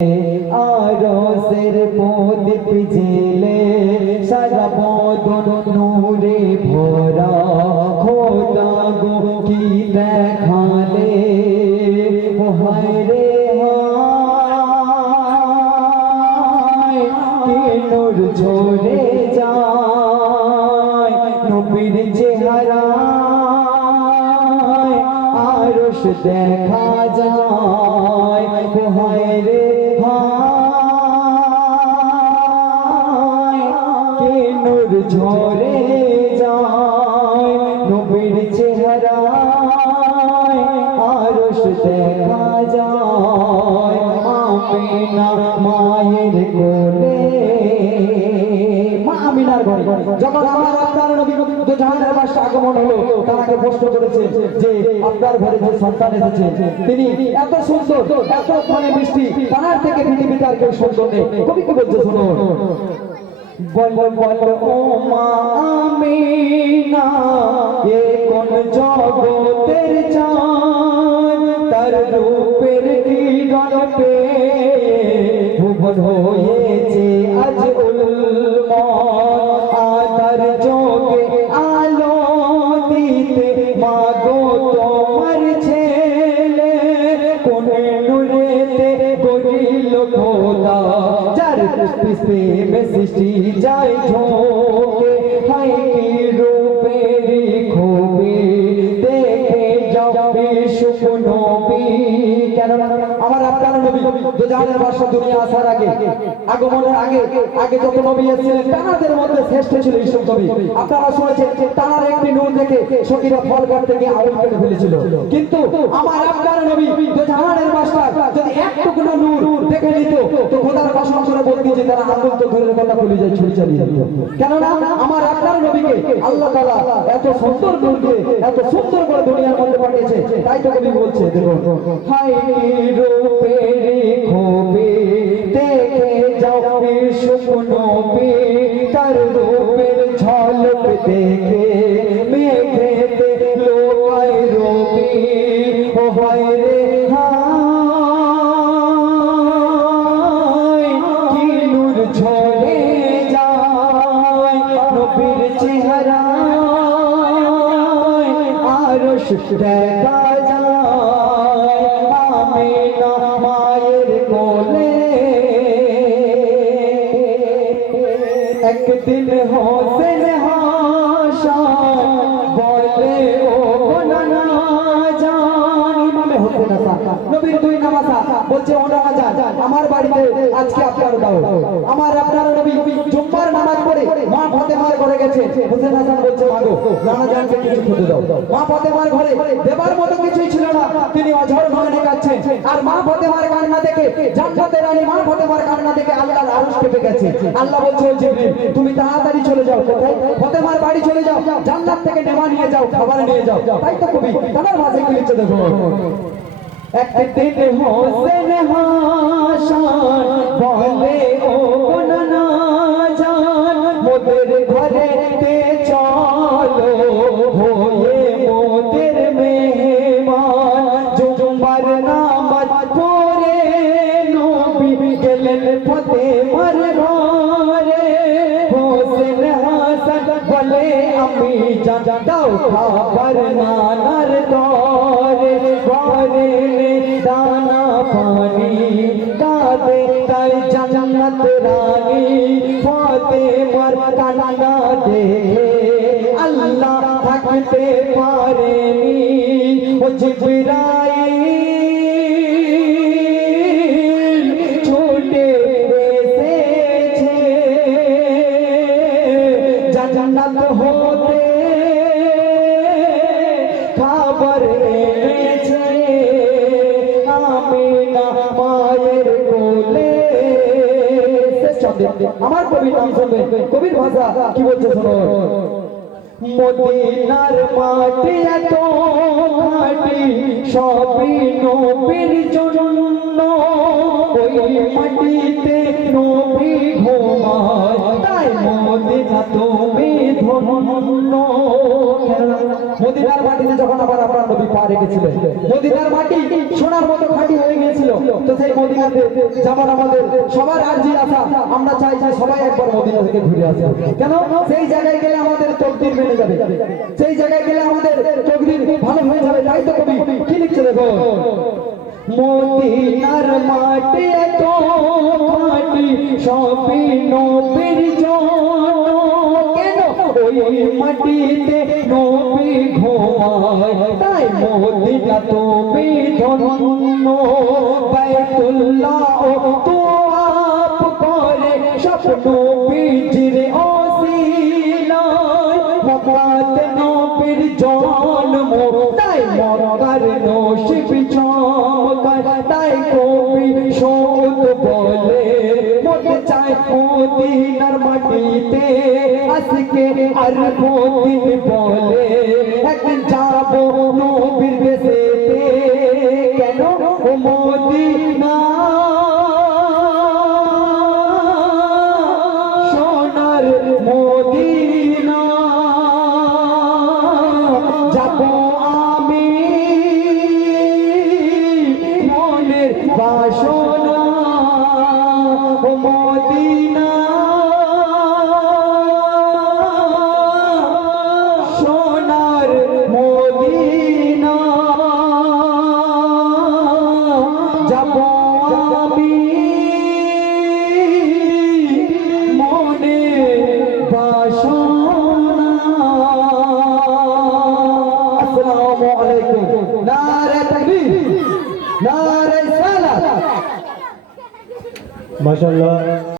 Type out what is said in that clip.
আরশের প্রদীপ জেলে সারা বদন নূরে ভরা খোদা গো কি দেখালে ও হায় রে হায় কি নূর ঝরে যায় নবীর চেহারা আরশ দেখা যায় ও হায় রে ঝরে যায় নবীর চেহারায় আরশ দেখা যায় আমিনা মায়ের কোলে মা আমিনার ঘরে যখন আমার আপনার নবী দু জাহানের বাদশা আগমন হলো তাকে প্রশ্ন করেছে যে আপনার ঘরে যে সন্তান এসেছে তিনি এত সুন্দর এত মিষ্টি তার থেকে পৃথিবীতে আর কেউ সুন্দর নেই কবি কি বলছে শুনুন বল বল ও মা আমিনা এ কোন জগতের চাঁদ তার রূপের কিরণ পেয়ে ভুবন হয়েছে আজ উন্মত্ত আদার যোগে আলো দিতে মাগো তোমার ছেলে কোন নূরেতে গড়িল খোদা যার পিছে में सृष्टि जाए झोंके हाय की रूपेरी खूबी देखे जाओ विश्व नबी কেন আমার আপনার নবী দু জাহানের বাদশা দুনিয়া আসার আগে আগমনের আগে যত নবী এসেছিলেন তাদের মধ্যে শ্রেষ্ঠ ছিল ইউসুফ নবী আপনারা শুনেছেন তার একটি নূর দেখে সখীরা ফল কাটতে গিয়ে আউল কেটে ফেলেছিল কিন্তু আমার আপনার নবী দু জাহানের বাদশা যদি একটুকু নূর দেখে নিত তো খোদার কসম করে বলতে যে তারা আগুন তো ধরে কথা বলে যায় ছুরি চালিয়ে দিত কেননা আমার আপনার নবীকে আল্লাহ তাআলা এত সুন্দর নূর দিয়ে এত সুন্দর করে দুনিয়ার মধ্যে পাঠিয়েছে তাই তো কবি বলছে দেখো হায় রূপেরি খুবই দেখে যাও বিশ্বপ নবী তার রূপের ঝলক দেখে মেঘেতে লোকায় রবি ও হায় রে হায় কি নূর ঝরে যায় নবীর চেহারা আরশ দেখা যায় আমিনা মায়ের কোলে একদিন হোসেন হাসান বলে ও নানা জান ইমামে হোসেন হাসান নবীর দুই নামাজা বলছে ও নানা জান আমার বাড়িতে আজকে আপনার দাও আমার আপনার নবী জুম্মার নামাজ পড়ে মা ফাতেমার ঘরে গেছে হোসেন হাসান বলছে মাগো নানা জানকে কিছু খেতে দাও মা ফাতেমার ঘরে দেবার মতো কিছুই ছিল না তিনি অঝর নয়নে কাঁদছেন আর মা ফাতেমার কান্না দেখে জান্নাতের রানী মা ফাতেমার কান্না দেখে আল্লাহর আরশ কেঁপে গেছে আল্লাহ বলছে ও জিবরিল তুমি তাড়াতাড়ি চলে যাও কোথায় ফাতেমার বাড়ি চলে যাও জান্নাত থেকে নেমা নিয়ে যাও খাবার নিয়ে যাও তাই তো কবি তার মাঝে কি লিখছে দেখো একদিন হোসেন হাসান বলে ও নানা জান মোদের ঘরেতে চলো হয়ে মোদের মেহমান জুম্মার নামাজ পড়ে নবী গেলেন ফাতেমার ঘরে হোসেন হাসান বলে আমি দাও খাবার নানার দরে ঘরে দানা পানি কাঁদে তাই জান্নাত রানী ফাতেমার কান্না দেখে আল্লাহ থাকতে পারেনি ও জিবরাইল ছুটে এসেছে জান্নাত হতে খবর এনেছে আমিনা মায়ের কোলে আমার কবির নাম শুনবেন কবির ভাষা কি বলছে শোনো মদিনার মাটি এত খাঁটি সবই নবীর জন্য ওই মাটিতে নবী ঘুমায় তাই মদিনা তুমি ধন্য মদিনার মাটিতে যখন আবার আপনার নবী পা রেখেছিলেন মদিনার মাটি সোনার মতো খাঁটি হয়ে গিয়েছিল তো সেই সেই মদিনাতে যেমন আমাদের সবার আরজি আশা, আমরা চাই যে সবাই একবার মদিনা থেকে ঘুরে আসে। কেন? সেই জায়গায় গেলে আমাদের তকদির বেড়ে যাবে, সেই জায়গায় গেলে আমাদের তকদির ভালো হয়ে যাবে। তাই তো কবি কি লিখছে দেখো, মদিনার মাটি এত মাটি সবই নবীর জন্য, কেন ওই মাটিতে নবী ঘুমায়, তাই মদিনা তুমি ধন্য। বাইতুল্লাহ তোয়াফ করে সব নবীজির ওসিলায়, মক্কাতে নবীর জন্ম, তাই মক্কার নসিব চমকায়। তাই কবি শোধ বলে মতে চায় মদিনার মাটিতে আজকে আর মদিন বলে, একদিন যাবো নবীর দেশেতে, কেন ও মদিনা সোনার মদিনা, যাবো আমি মনের বাসনা, ও মদিনা সোনার মদিনা, যাবো আমি মনের বাসনা। আসসালামু আলাইকুম। নারে তাকবীর, নারে সালাত। মাশাআল্লাহ।